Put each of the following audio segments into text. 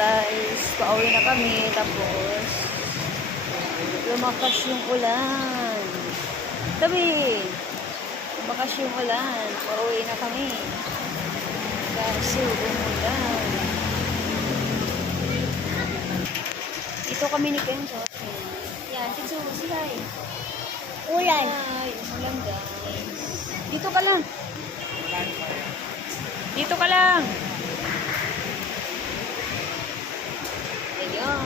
guys, pauwi na kami, tapos lumakas yung ulan. Tabi! Lumakas yung ulan, pauwi na kami. Kasi umulan. Ito kami ni Kenzo. Yan, Kenzo, silay. Ulan. Ay, umulan guys. Dito ka lang. Dito ka lang. Ayun.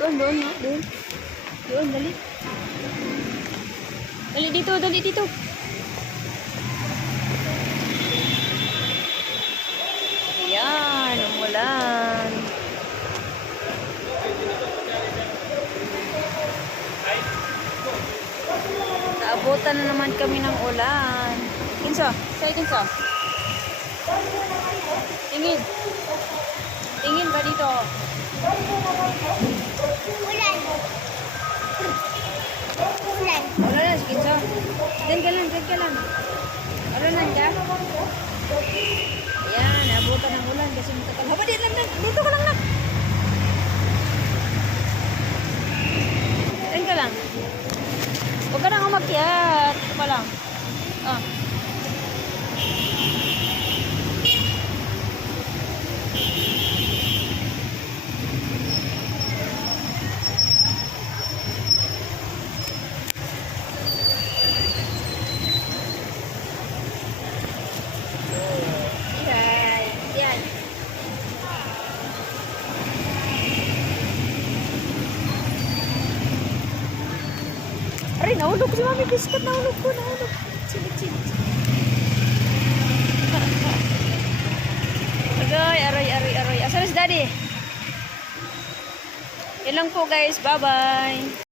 Doon, no? Doon. Doon, dali. Dali dito, dali dito. Ayan, umulan. Naabutan na naman kami ng ulan. Kinso, sa'yo Kinso. Tingin. Tingin ba dito? Ulan. Ulan. Wala na, Kinso. Diyan ka lang, diyan ka lang. Ulunan ka? Ayan, naabutan ng ulan kasi matagal. Haba, dito ka lang na. Diyan ka lang. Huwag ka nang umakyat. Ito pa lang. Ah. Yan. Aray, nahulog si Mami Biscuit. Nahulog ko, nahulog. Silip. Aray. Asan na si Daddy? Yan lang po guys. Bye-bye.